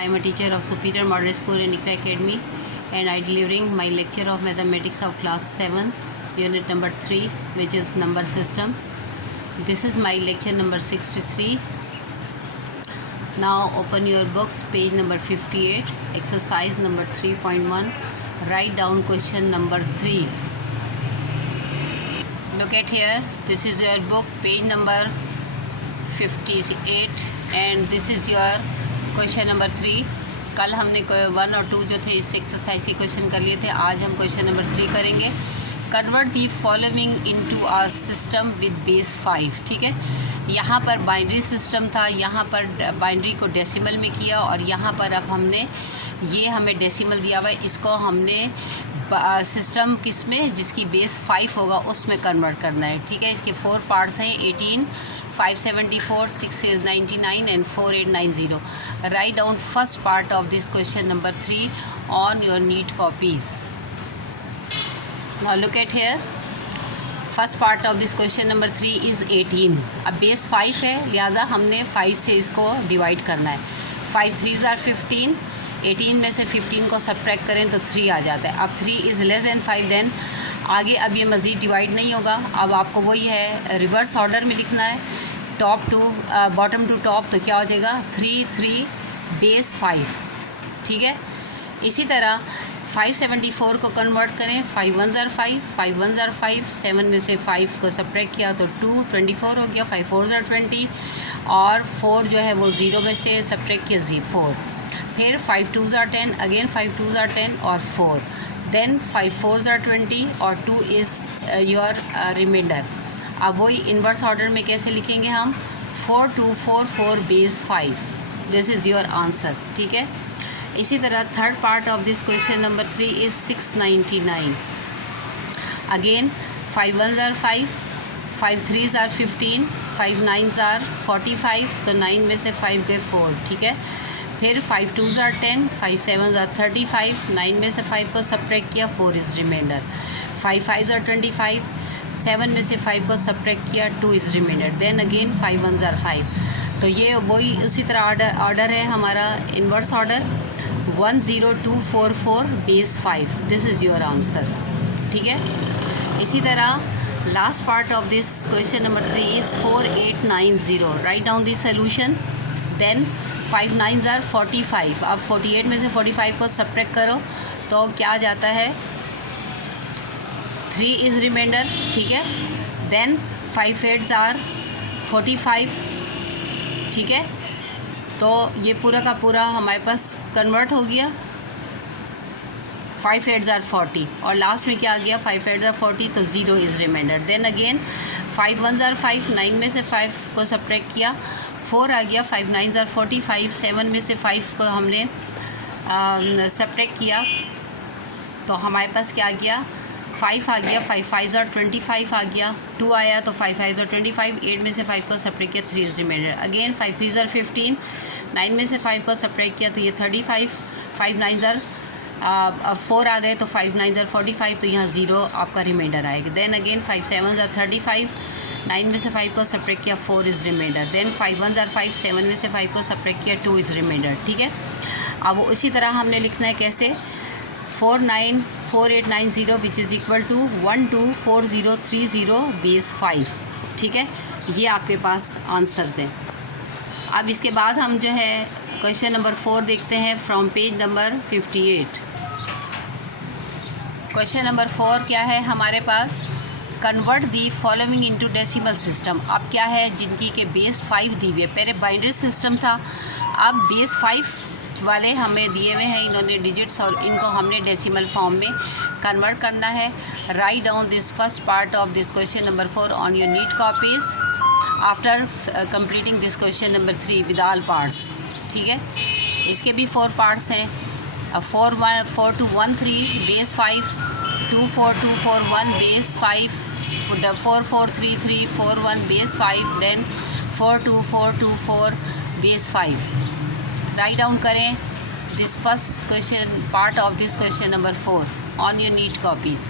I am a teacher of Superior Model School in ICRA Academy, and I delivering my lecture of mathematics of class 7, unit number 3, which is number system. This is my lecture number 63. Now open your books, page number 58, exercise number 3.1. Write down question number 3. Look at here, this is your book, page number 58, and this is your question number 3. कल हमने 1 और 2 जो थे इस exercise के question कर लिए थे. आज हम क्वेश्चन नंबर 3 करेंगे. Convert the following into a system with base 5. ठीक है, यहाँ पर बाइनरी सिस्टम था, यहाँ पर बाइनरी को डेसिमल में किया, और यहाँ पर अब हमने ये हमें डेसिमल दिया हुआ है, इसको हमने सिस्टम किस में जिसकी बेस 5 होगा उसमें कन्वर्ट करना है. ठीक है, इसके 4 पार्ट्स हैं, 18, 574, 699 and 4890. Write down first part of this question number 3 on your neat copies. Now look at here. First part of this question number 3 is 18. अब बेस 5 है, लिहाजा हमने 5 से इसको डिवाइड करना है. 5 3s are 15. 18 में से 15 को सब्ट्रैक्ट करें तो 3 आ जाता है. अब 3 इज़ लेस दैन 5. देन आगे अब ये मज़ीद डिवाइड नहीं होगा. अब आपको वही है, रिवर्स ऑर्डर में लिखना है, top to bottom to top. तो क्या हो जाएगा, 3 3 बेस 5. ठीक है, इसी तरह 574 को कन्वर्ट करें. 5 1s are 5, 5 1s are 5. 7 में से 5 को सब्ट्रैक्ट किया तो 2, 24 हो गया. 5 4s are 20, और 4 जो है वो 0 में से सब्ट्रैक्ट किया 4. फिर 5 2s are 10, again 5 2s are 10 और 4. देन 5 4s are 20 और 2 इज़ योर रिमाइंडर. अब वही इन्वर्स ऑर्डर में कैसे लिखेंगे हम, 4 2 4 4 base 5. This is your answer. ठीक है, इसी तरह third part of this question number 3 is 699. Again 5 1s are 5, 5 3s are 15, 5 9s are 45. तो 9 में से 5 गए 4. ठीक है, फिर 5 2s are 10, 5 7s are 35. 9 में से 5 को सब्ट्रैक्ट किया, 4 इज़ रिमाइंडर. 5 5s are 25. 7 में से 5 को सब्ट्रैक्ट किया, 2 is reminder. Then again 5 1s are 5. तो ये वही उसी तरह ऑर्डर है हमारा, inverse order. 1 0 2 4 4 base 5. This is your answer. ठीक है, इसी तरह last part of this question number 3 is 4890. Write down this solution. Then 5 9s are 45. अब 48 में से 45 को सब्ट्रैक्ट करो तो क्या आ जाता है, 3 इज़ रिमाइंडर. ठीक है, देन 5 8s are 45. ठीक है, तो ये पूरा का पूरा हमारे पास कन्वर्ट हो गया. 5 8s are 40 और लास्ट में क्या आ गया, 5 8s are 40 तो 0 is reminder. Then again 5 1s are 5. 9 में से 5 को सब्ट्रैक्ट किया, 4 आ गया. 5 9s are 45. 7 में से 5 को हमने सब्ट्रैक्ट किया तो हमारे पास क्या आ गया, 5 आ गया. 5 5s are 25 आ गया. 2 आया तो 5 5s are 25. 8 में से 5 को सब्ट्रैक्ट किया, 3 is reminder. Again 5 3s are 15. 9 में से 5 को सब्ट्रैक्ट किया तो ये 35. 5 9s are 4 आ गए तो 5 9s are 45. तो यहाँ 0 आपका रिमाइंडर आएगा. Then again 5 7s are 35. 9 में से 5 को सब्ट्रैक्ट किया, 4 is reminder. Then 5 1s are 5. 7 में से 5 को सब्ट्रैक्ट किया, 2 इज़ रिमाइंडर. ठीक है, अब उसी तरह हमने लिखना है कैसे, 494890 which is equal to 124030 base 5. ठीक है, ये आपके पास आंसर्स हैं. अब इसके बाद हम जो है क्वेश्चन नंबर 4 देखते हैं from page number 58. Question number 4 क्या है हमारे पास, convert the following into decimal system. अब क्या है, जिनकी के बेस 5 दी हुई है. पहले बाइनरी सिस्टम था, अब बेस 5 वाले हमें दिए हुए हैं इन्होंने डिजिट्स, और इनको हमने डेसिमल फॉर्म में कन्वर्ट करना है. Write down this first part of this question number 4 on your neat copies after completing this question number 3 with all parts. ठीक है, इसके भी 4 पार्ट्स हैं. 4 2 1 3 base 5, 2 4 2 4 1 base 5, 4 4 3 3 4 1 base 5. Then 4 2 4 2 4 base 5. Write down करें this first question part of this question number 4 on your neat copies.